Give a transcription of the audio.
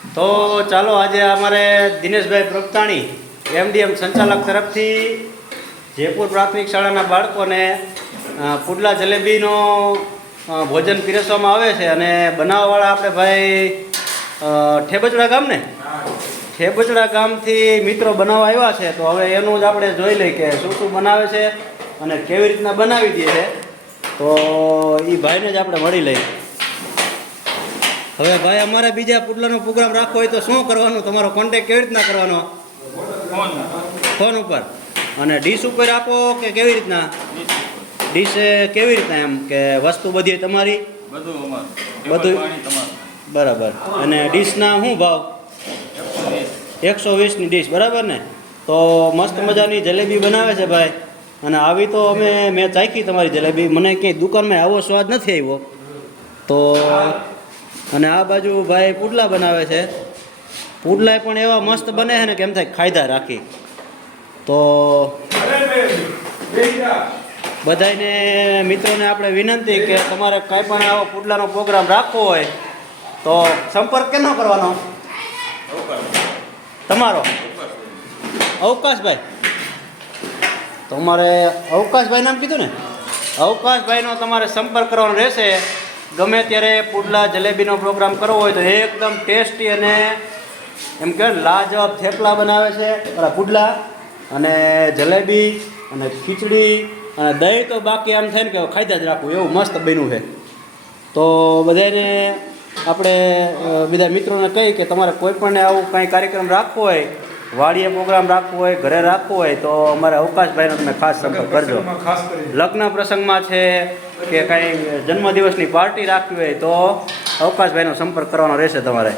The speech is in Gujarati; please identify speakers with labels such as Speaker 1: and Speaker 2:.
Speaker 1: તો ચાલો આજે અમારે દિનેશભાઈ પ્રગતાણી એમડીએમ સંચાલક તરફથી જયપુર પ્રાથમિક શાળાના બાળકોને પુડલા જલેબીનો ભોજન પીરસવામાં આવે છે અને બનાવવાવાળા આપણે ભાઈ ઠેબચડા ગામ ને ઠેબચડા ગામથી મિત્રો બનાવવા આવ્યા છે, તો હવે એનું જ આપણે જોઈ લઈએ કે શું શું બનાવે છે અને કેવી રીતના બનાવી દે છે. તો એ ભાઈને જ આપણે મળી લઈએ. હવે ભાઈ અમારે બીજા પુડલાનો પ્રોગ્રામ રાખવો હોય તો શું કરવાનું? તમારો કોન્ટેક કેવી રીતના કરવાનો? ફોન ઉપર. અને ડીશ ઉપર આપો કે કેવી રીતના? ડીશ કેવી રીતના એમ કે વસ્તુ બધી તમારી?
Speaker 2: બધું
Speaker 1: બરાબર. અને ડીશના શું ભાવ?
Speaker 2: એકસો
Speaker 1: એકસો વીસની ડીશ બરાબર ને? તો મસ્ત મજાની જલેબી બનાવે છે ભાઈ. અને આવી તો અમે મેં ચાખી તમારી જલેબી. મને ક્યાંય દુકાનમાં આવો સ્વાદ નથી આવ્યો. તો અને આ બાજુ ભાઈ પુડલા બનાવે છે. પુડલા પણ એવા મસ્ત બને છે ને કેમ થાય ખાયદા રાખી. તો બધાને મિત્રોને આપણે વિનંતી કે તમારે કાંઈ પણ આવો પુડલાનો પ્રોગ્રામ રાખવો હોય, તો સંપર્ક કેનો કરવાનો? તમારો? અવકાશભાઈ. તમારે અવકાશભાઈ નામ કીધું ને? અવકાશભાઈનો તમારે સંપર્ક કરવાનો રહેશે. ગમે ત્યારે પુડલા જલેબીનો પ્રોગ્રામ કરવો હોય તો એકદમ ટેસ્ટી અને એમ કે લાજવાબ થેપલા બનાવે છે. પુડલા અને જલેબી અને ખીચડી અને દહીં તો બાકી આમ થાય ને કે ખાઈ જ રાખવું, એવું મસ્ત બન્યું છે. તો બધાને આપણે બીજા મિત્રોને કહી કે તમારે કોઈ પણ આવું કાંઈ કાર્યક્રમ રાખવો હોય વાડીએ પ્રોગ્રામ રાખવો હોય ઘરે રાખવો હોય તો અમારે અવકાશભાઈનો તમે ખાસ સંપર્ક કરજો. લગ્ન પ્રસંગમાં છે કે કાંઈ જન્મદિવસની પાર્ટી રાખવી હોય તો અવકાશભાઈનો સંપર્ક કરવાનો રહેશે તમારે.